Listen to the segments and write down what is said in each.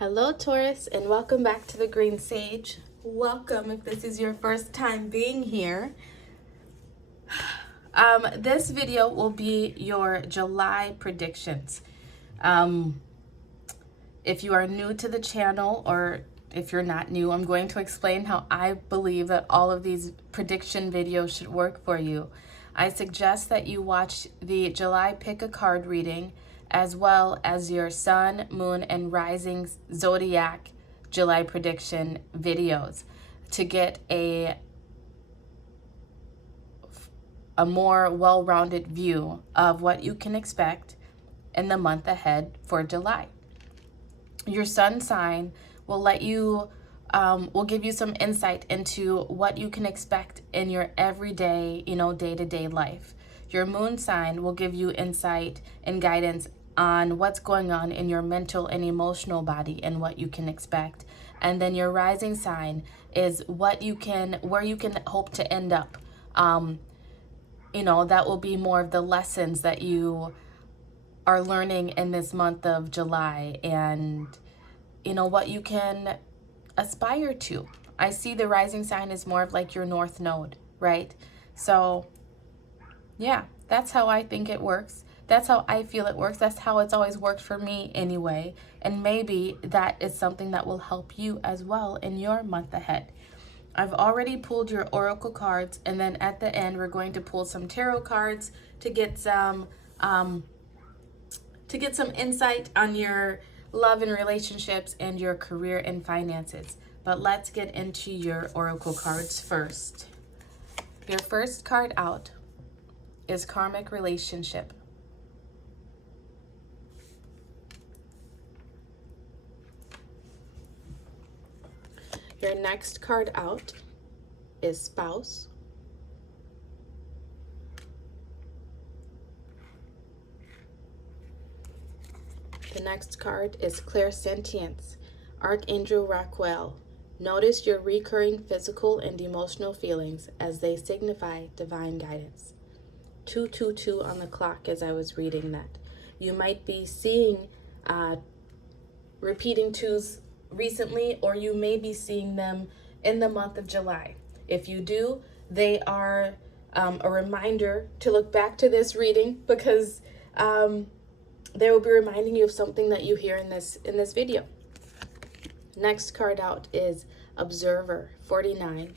Hello, Taurus, and welcome back to the Green Sage. Welcome if this is your first time being here. This video will be your July predictions. If you are new to the channel, or if you're not new, I'm going to explain how I believe that all of these prediction videos should work for you. I suggest that you watch the July Pick a Card reading, as well as your sun, moon, and rising zodiac July prediction videos to get a more well-rounded view of what you can expect in the month ahead for July. Your sun sign will will give you some insight into what you can expect in your everyday, day-to-day life. Your moon sign will give you insight and guidance on what's going on in your mental and emotional body and what you can expect. And then your rising sign is where you can hope to end up. That will be more of the lessons that you are learning in this month of July, and what you can aspire to. I see the rising sign is more of like your north node, right? So yeah, that's how I think it works. That's how I feel it works. That's how it's always worked for me anyway. And maybe that is something that will help you as well in your month ahead. I've already pulled your oracle cards, and then at the end we're going to pull some tarot cards to get some insight on your love and relationships and your career and finances. But let's get into your oracle cards first. Your first card out is karmic relationship. Your next card out is spouse. The next card is clairsentience, Archangel Raquel. Notice your recurring physical and emotional feelings as they signify divine guidance. 222 on the clock as I was reading that. You might be seeing repeating twos recently, or you may be seeing them in the month of July. If you do, they are a reminder to look back to this reading, because they will be reminding you of something that you hear in this video. Next card out is Observer, 49.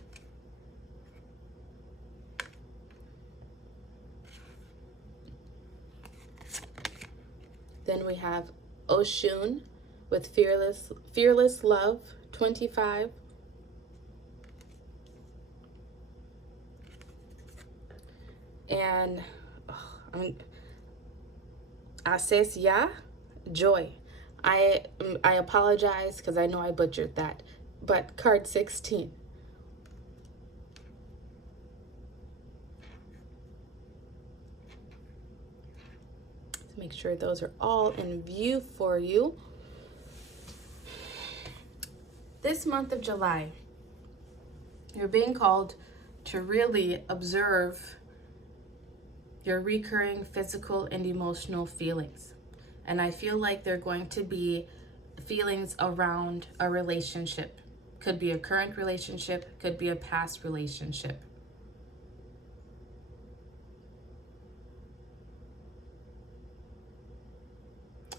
Then we have Oshun with Fearless Love, 25. And Asesya, Joy. I apologize because I know I butchered that. But card 16. Let's make sure those are all in view for you. This month of July, you're being called to really observe your recurring physical and emotional feelings. And I feel like they're going to be feelings around a relationship. Could be a current relationship, could be a past relationship.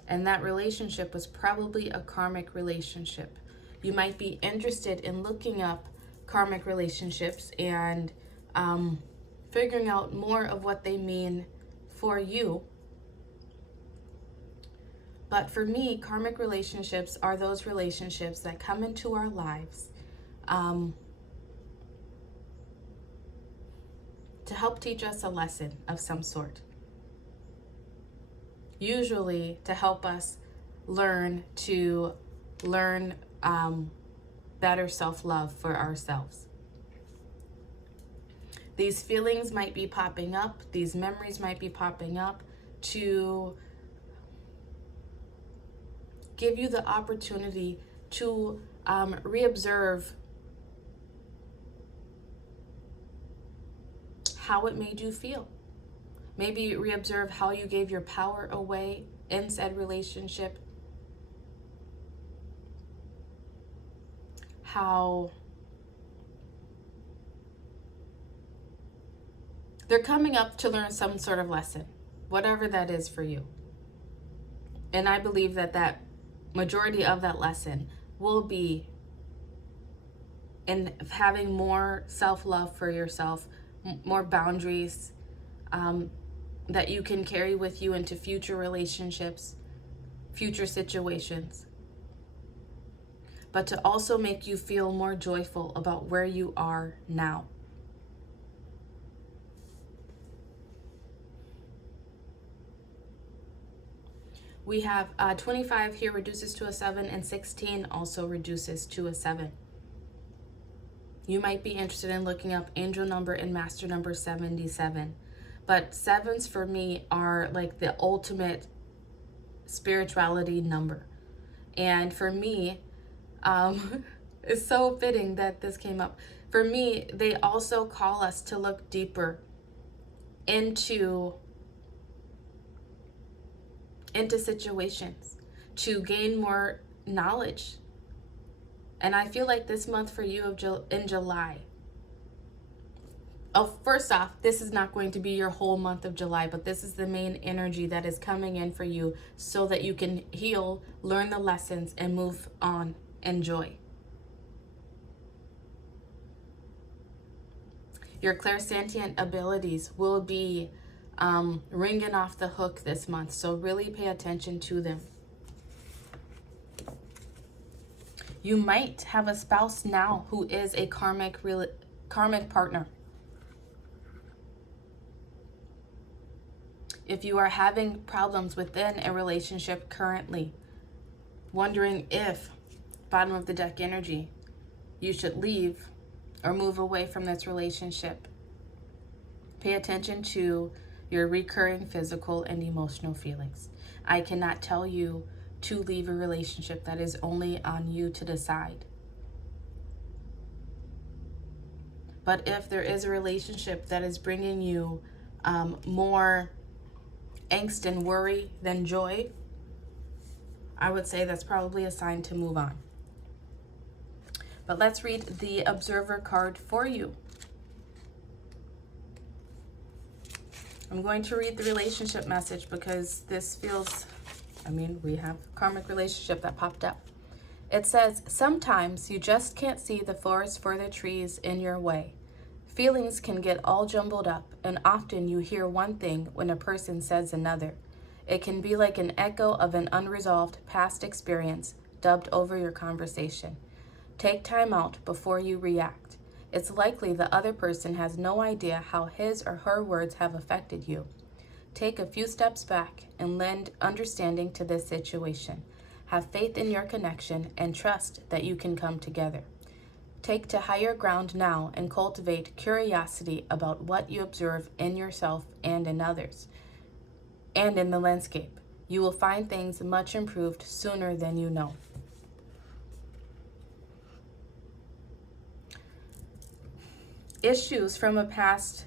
And that relationship was probably a karmic relationship. You might be interested in looking up karmic relationships and figuring out more of what they mean for you. But for me, karmic relationships are those relationships that come into our lives to help teach us a lesson of some sort. Usually to help us learn better self-love for ourselves. These feelings might be popping up, these memories might be popping up to give you the opportunity to reobserve how it made you feel. Maybe reobserve how you gave your power away in said relationship. how they're coming up to learn some sort of lesson, whatever that is for you. And I believe that that majority of that lesson will be in having more self-love for yourself, more boundaries that you can carry with you into future relationships, future situations, but to also make you feel more joyful about where you are now. We have 25 here reduces to a 7, and 16 also reduces to a 7. You might be interested in looking up angel number and master number 77. But 7s for me are like the ultimate spirituality number. And for me, it's so fitting that this came up. For me, they also call us to look deeper into situations, to gain more knowledge. And I feel like this month for you in July, first off, this is not going to be your whole month of July, but this is the main energy that is coming in for you so that you can heal, learn the lessons, and move on. Enjoy. Your clairsentient abilities will be ringing off the hook this month, so really pay attention to them. You might have a spouse now who is a karmic partner. If you are having problems within a relationship currently, wondering if, bottom of the deck energy, you should leave or move away from this relationship, pay attention to your recurring physical and emotional feelings. I cannot tell you to leave a relationship. That is only on you to decide. But if there is a relationship that is bringing you more angst and worry than joy, I would say that's probably a sign to move on. But let's read the Observer card for you. I'm going to read the relationship message because this feels, we have a karmic relationship that popped up. It says, sometimes you just can't see the forest for the trees in your way. Feelings can get all jumbled up, and often you hear one thing when a person says another. It can be like an echo of an unresolved past experience dubbed over your conversation. Take time out before you react. It's likely the other person has no idea how his or her words have affected you. Take a few steps back and lend understanding to this situation. Have faith in your connection and trust that you can come together. Take to higher ground now and cultivate curiosity about what you observe in yourself and in others, and in the landscape. You will find things much improved sooner than you know. Issues from a past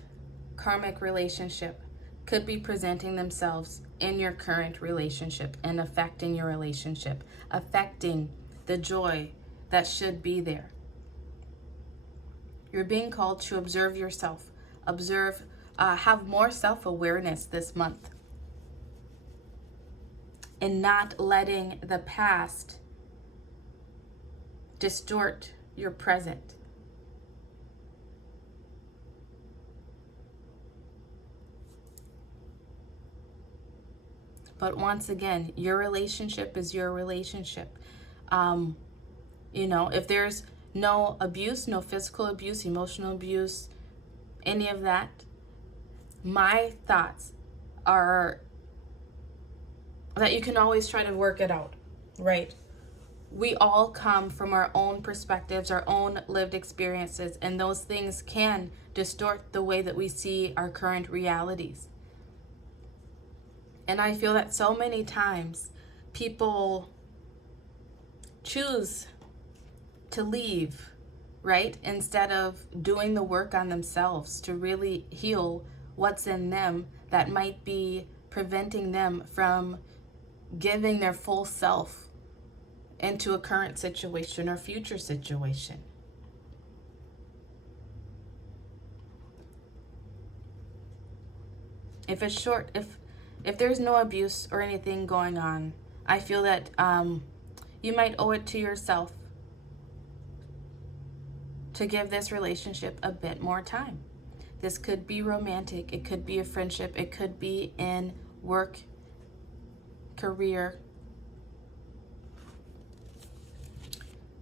karmic relationship could be presenting themselves in your current relationship and affecting your relationship, affecting the joy that should be there. You're being called to observe yourself, have more self-awareness this month, and not letting the past distort your present. But once again, your relationship is your relationship. If there's no abuse, no physical abuse, emotional abuse, any of that, my thoughts are that you can always try to work it out, right? We all come from our own perspectives, our own lived experiences, and those things can distort the way that we see our current realities. And I feel that so many times people choose to leave, right? Instead of doing the work on themselves to really heal what's in them that might be preventing them from giving their full self into a current situation or future situation. If it's short, if there's no abuse or anything going on, I feel that you might owe it to yourself to give this relationship a bit more time. This could be romantic, it could be a friendship, it could be in work, career.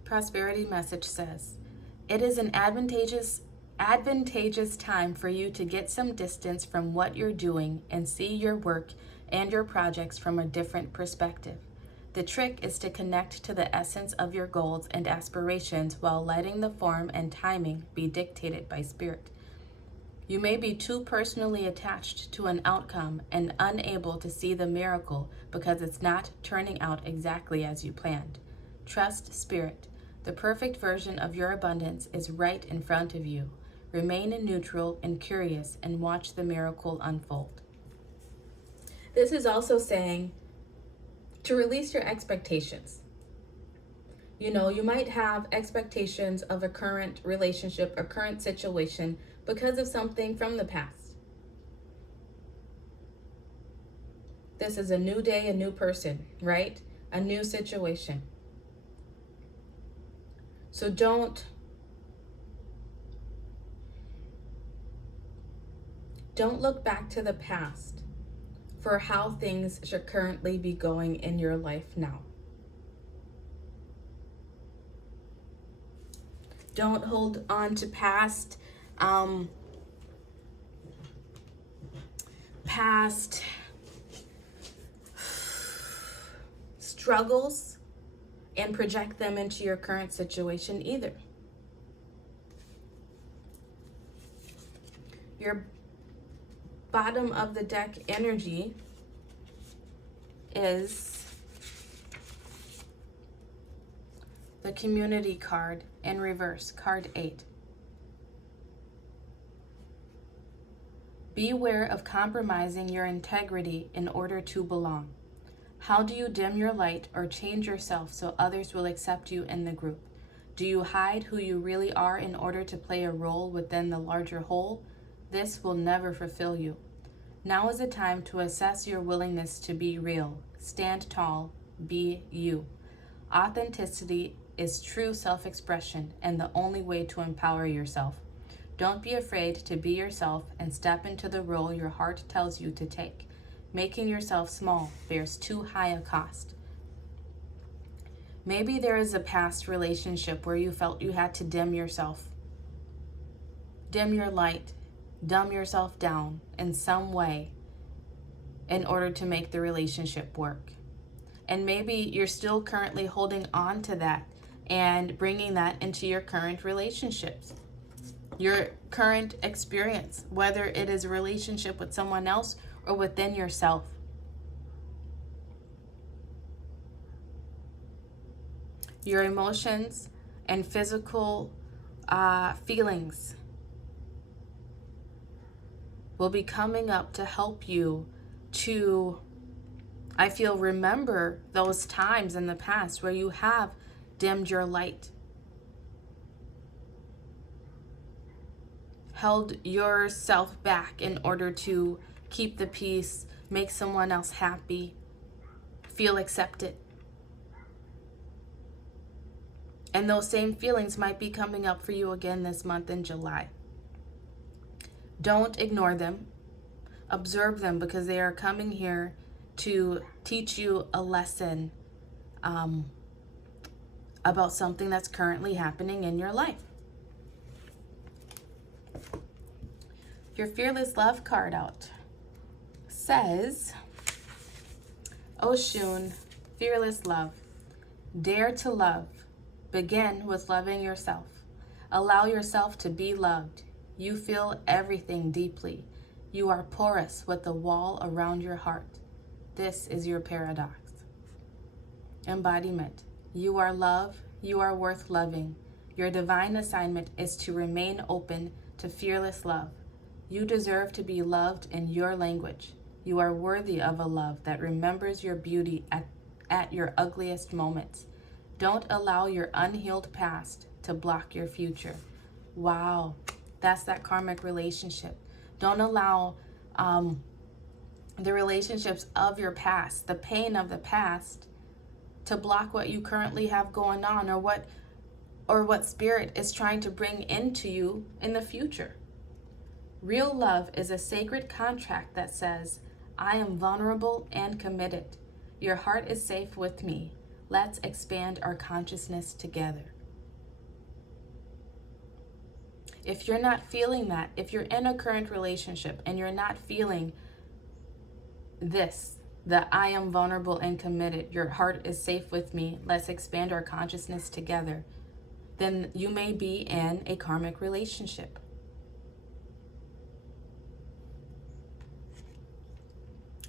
Prosperity message says, it is an advantageous time for you to get some distance from what you're doing and see your work and your projects from a different perspective. The trick is to connect to the essence of your goals and aspirations while letting the form and timing be dictated by spirit. You may be too personally attached to an outcome and unable to see the miracle because it's not turning out exactly as you planned. Trust spirit. The perfect version of your abundance is right in front of you. Remain neutral and curious and watch the miracle unfold. This is also saying to release your expectations. You know, you might have expectations of a current relationship or current situation because of something from the past. This is a new day, a new person, right? A new situation. So don't look back to the past for how things should currently be going in your life now. Don't hold on to past struggles and project them into your current situation either. Your bottom of the deck energy is the community card in reverse, card 8. Beware of compromising your integrity in order to belong. How do you dim your light or change yourself so others will accept you in the group? Do you hide who you really are in order to play a role within the larger whole? This will never fulfill you. Now is the time to assess your willingness to be real. Stand tall. Be you. Authenticity is true self-expression and the only way to empower yourself. Don't be afraid to be yourself and step into the role your heart tells you to take. Making yourself small bears too high a cost. Maybe there is a past relationship where you felt you had to dim yourself, dim your light, dumb yourself down in some way in order to make the relationship work. And maybe you're still currently holding on to that and bringing that into your current relationships, your current experience, whether it is a relationship with someone else or within yourself. Your emotions and physical feelings will be coming up to help you to, I feel, remember those times in the past where you have dimmed your light, held yourself back in order to keep the peace, make someone else happy, feel accepted. And those same feelings might be coming up for you again this month in July. Don't ignore them. Observe them because they are coming here to teach you a lesson about something that's currently happening in your life. Your Fearless Love card out says, Oshun, Fearless Love. Dare to love. Begin with loving yourself. Allow yourself to be loved. You feel everything deeply. You are porous with a wall around your heart. This is your paradox. Embodiment. You are love. You are worth loving. Your divine assignment is to remain open to fearless love. You deserve to be loved in your language. You are worthy of a love that remembers your beauty at your ugliest moments. Don't allow your unhealed past to block your future. Wow, that's that karmic relationship. Don't allow the relationships of your past, the pain of the past, to block what you currently have going on, or what spirit is trying to bring into you in the future. Real love is a sacred contract that says, I am vulnerable and committed. Your heart is safe with me. Let's expand our consciousness together. If you're not feeling that, if you're in a current relationship and you're not feeling this, that I am vulnerable and committed, your heart is safe with me, let's expand our consciousness together, then you may be in a karmic relationship.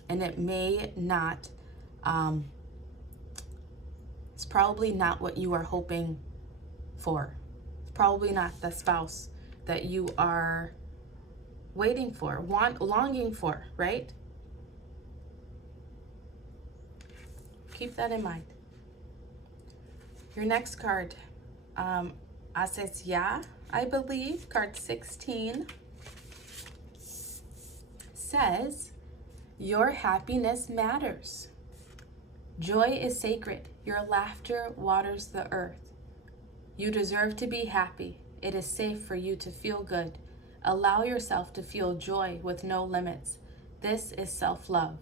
And it may not, it's probably not what you are hoping for. It's probably not the spouse that you are waiting for, longing for, right? Keep that in mind. Your next card, Haces Ya, I believe, card 16, says, your happiness matters. Joy is sacred. Your laughter waters the earth. You deserve to be happy. It is safe for you to feel good. Allow yourself to feel joy with no limits. This is self-love.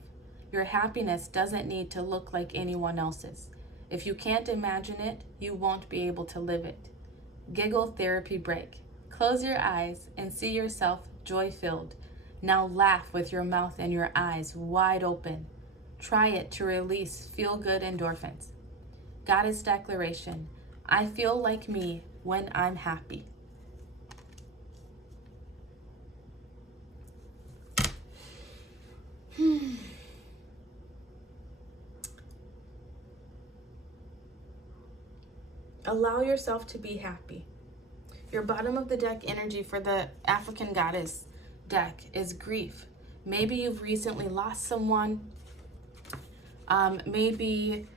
Your happiness doesn't need to look like anyone else's. If you can't imagine it, you won't be able to live it. Giggle therapy break. Close your eyes and see yourself joy-filled. Now laugh with your mouth and your eyes wide open. Try it to release feel-good endorphins. Goddess declaration. I feel like me when I'm happy. Allow yourself to be happy. Your bottom of the deck energy for the African goddess deck is grief. Maybe you've recently lost someone. Maybe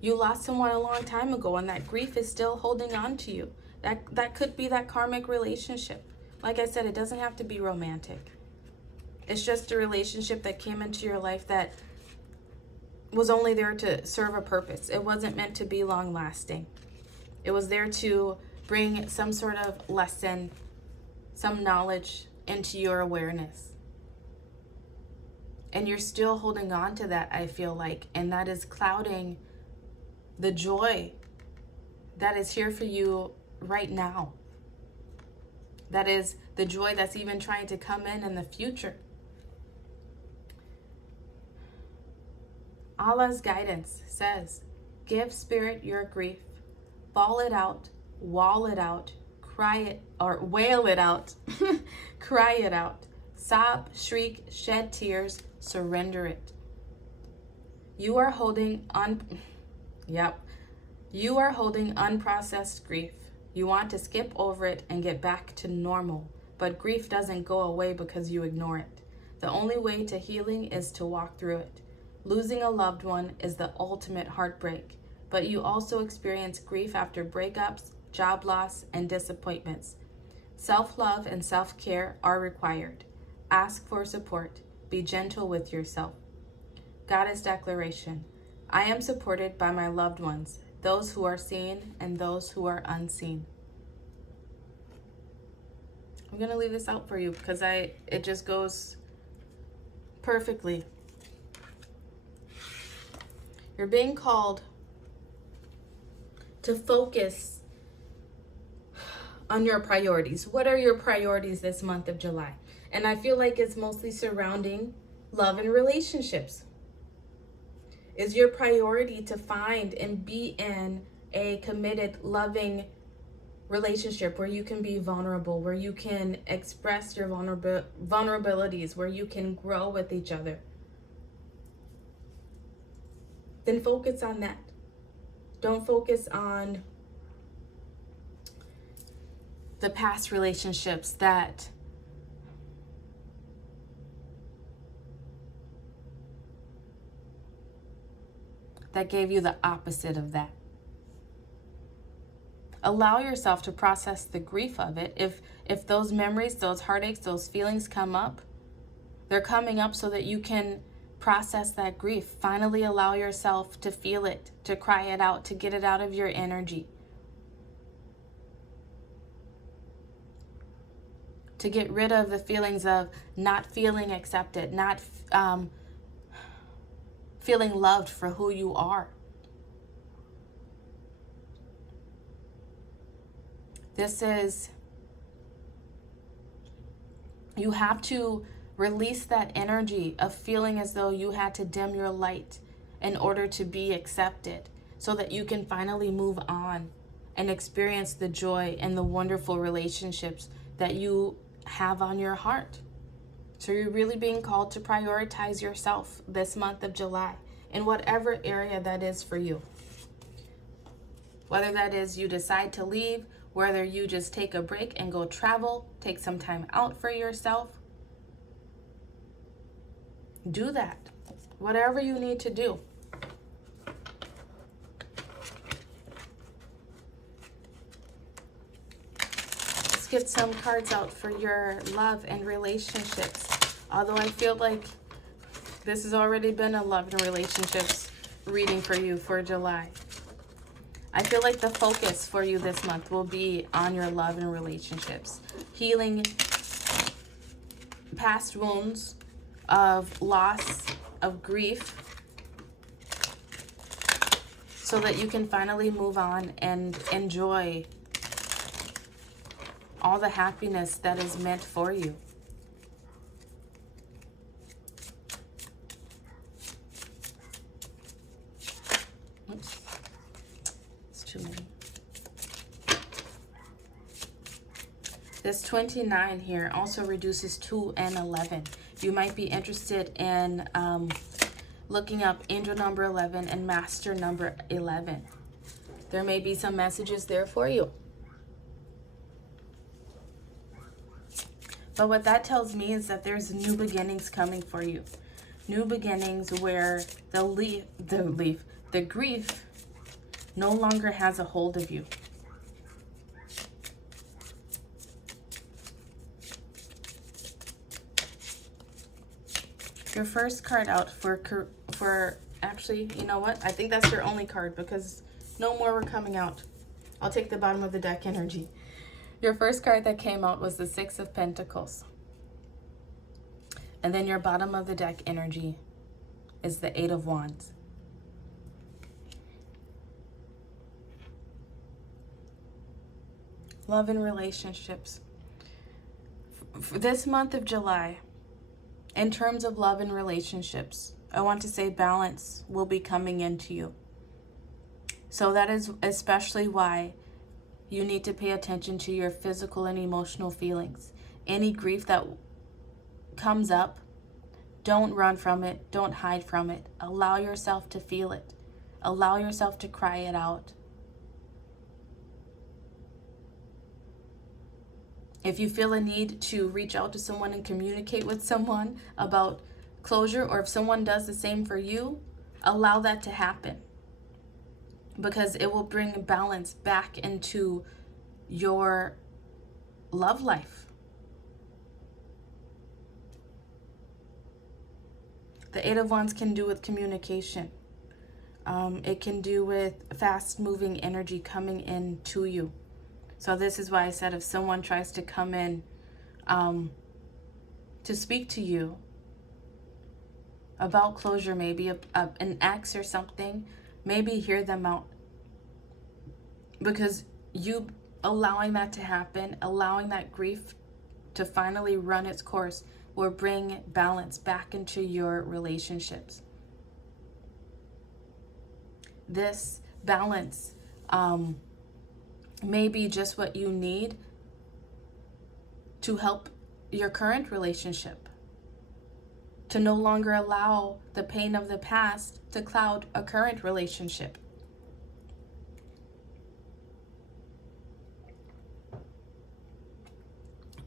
you lost someone a long time ago and that grief is still holding on to you. That could be that karmic relationship. Like I said, it doesn't have to be romantic. It's just a relationship that came into your life that was only there to serve a purpose. It wasn't meant to be long lasting. It was there to bring some sort of lesson, some knowledge into your awareness. And you're still holding on to that, I feel like, and that is clouding the joy that is here for you right now. That is the joy that's even trying to come in the future. Allah's guidance says, give spirit your grief, bawl it out, wall it out, cry it, or wail it out, cry it out, sob, shriek, shed tears, surrender it. You are holding You are holding unprocessed grief. You want to skip over it and get back to normal, but grief doesn't go away because you ignore it. The only way to healing is to walk through it. Losing a loved one is the ultimate heartbreak, but you also experience grief after breakups, job loss, and disappointments. Self-love and self-care are required. Ask for support. Be gentle with yourself. Goddess declaration. I am supported by my loved ones, those who are seen and those who are unseen. I'm going to leave this out for you because it just goes perfectly. You're being called to focus on your priorities. What are your priorities this month of July? And I feel like it's mostly surrounding love and relationships. Is your priority to find and be in a committed, loving relationship where you can be vulnerable, where you can express your vulnerabilities, where you can grow with each other? Then focus on that. Don't focus on the past relationships that that gave you the opposite of that. Allow yourself to process the grief of it. If those memories, those heartaches, those feelings come up, they're coming up so that you can process that grief. Finally allow yourself to feel it, to cry it out, to get it out of your energy. To get rid of the feelings of not feeling accepted, not feeling loved for who you are. You have to release that energy of feeling as though you had to dim your light in order to be accepted, so that you can finally move on and experience the joy and the wonderful relationships that you have on your heart. So you're really being called to prioritize yourself this month of July in whatever area that is for you. Whether that is you decide to leave, whether you just take a break and go travel, take some time out for yourself, do that. Whatever you need to do. Let's get some cards out for your love and relationships. Although I feel like this has already been a love and relationships reading for you for July. I feel like the focus for you this month will be on your love and relationships. Healing past wounds of loss, of grief, so that you can finally move on and enjoy all the happiness that is meant for you. Oops. It's too many. This 29 here also reduces 2 and 11. You might be interested in looking up angel number 11 and master number 11. There may be some messages there for you. But what that tells me is that there's new beginnings coming for you. New beginnings where the grief no longer has a hold of you. Your first card out for actually, you know what? I think that's your only card because no more were coming out. I'll take the bottom of the deck energy. Your first card that came out was the Six of Pentacles. And then your bottom of the deck energy is the Eight of Wands. Love and relationships. For this month of July, in terms of love and relationships, I want to say balance will be coming into you. So that is especially why you need to pay attention to your physical and emotional feelings. Any grief that comes up, don't run from it. Don't hide from it. Allow yourself to feel it. Allow yourself to cry it out. If you feel a need to reach out to someone and communicate with someone about closure, or if someone does the same for you, allow that to happen. Because it will bring balance back into your love life. The Eight of Wands can do with communication. It can do with fast-moving energy coming in to you. So this is why I said if someone tries to come in to speak to you about closure, maybe an ex or something, maybe hear them out. Because you allowing that to happen, allowing that grief to finally run its course, will bring balance back into your relationships. This balance may be just what you need to help your current relationship, to no longer allow the pain of the past to cloud a current relationship.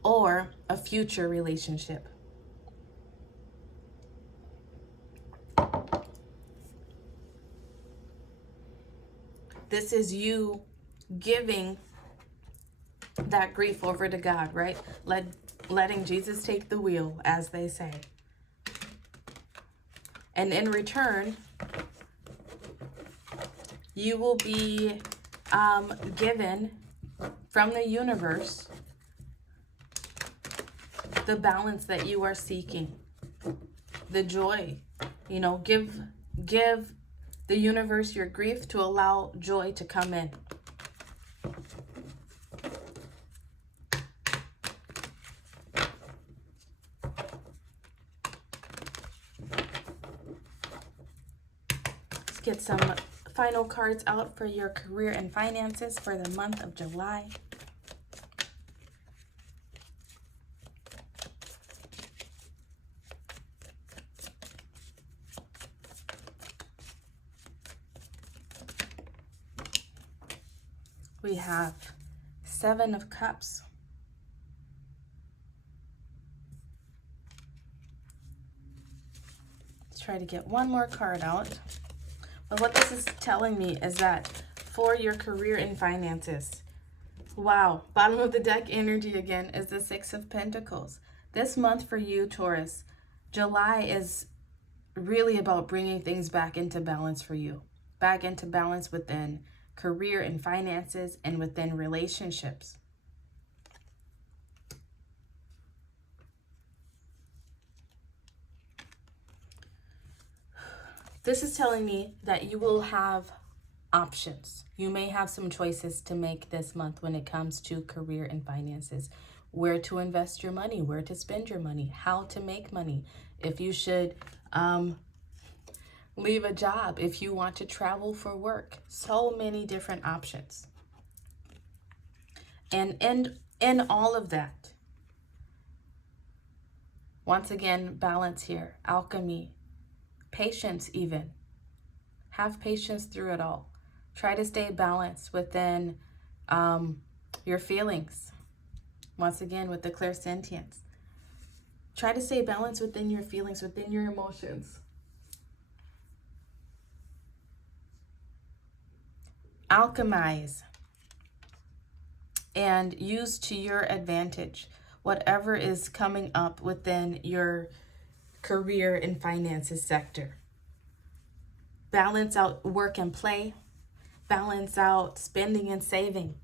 Or a future relationship. This is you giving that grief over to God, right? Letting Jesus take the wheel, as they say. And in return, you will be given from the universe the balance that you are seeking, the joy. You know, give the universe your grief to allow joy to come in. Let's get some final cards out for your career and finances for the month of July. We have 7 of Cups. Let's try to get one more card out. But what this is telling me is that for your career and finances, wow, bottom of the deck energy again is the 6 of Pentacles. This month for you, Taurus, July is really about bringing things back into balance for you. Back into balance within career and finances and within relationships. This is telling me that you will have options. You may have some choices to make this month when it comes to career and finances. Where to invest your money, where to spend your money, how to make money. If you should leave a job, if you want to travel for work. So many different options. And in all of that, once again, balance here, alchemy, patience even. Have patience through it all. Try to stay balanced within your feelings. Once again, with the clairsentience. Try to stay balanced within your feelings, within your emotions. Alchemize and use to your advantage whatever is coming up within your career and finances sector. Balance out work and play. Balance out spending and saving.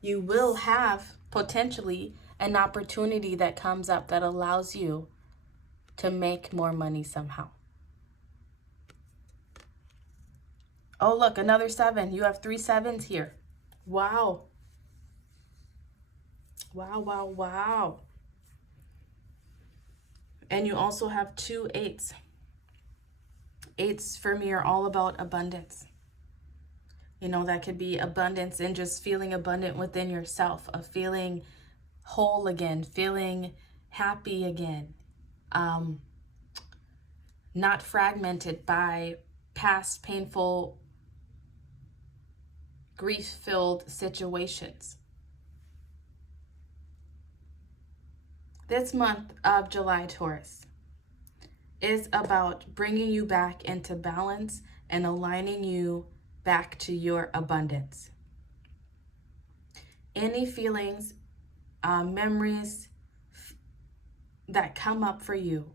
You will have potentially an opportunity that comes up that allows you to make more money somehow. Oh, look, another 7. You have 3 7s here. Wow. Wow, wow, wow. And you also have 2 8s. 8s for me are all about abundance. You know, that could be abundance in just feeling abundant within yourself, of feeling whole again, feeling happy again. Not fragmented by past painful, grief-filled situations. This month of July, Taurus, is about bringing you back into balance and aligning you back to your abundance. Any feelings, memories that come up for you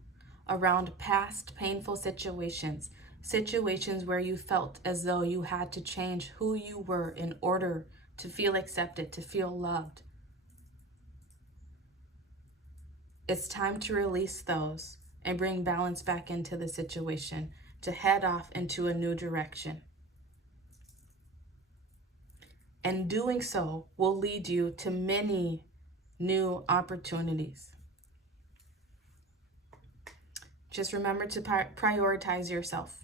around past painful situations, situations where you felt as though you had to change who you were in order to feel accepted, to feel loved. It's time to release those and bring balance back into the situation, to head off into a new direction. And doing so will lead you to many new opportunities. Just remember to prioritize yourself,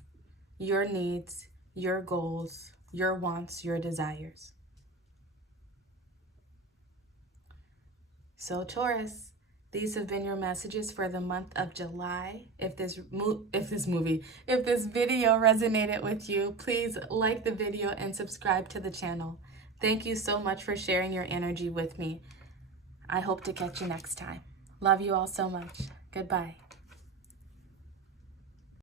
your needs, your goals, your wants, your desires. So Taurus, these have been your messages for the month of July. If this video resonated with you, please like the video and subscribe to the channel. Thank you so much for sharing your energy with me. I hope to catch you next time. Love you all so much. Goodbye.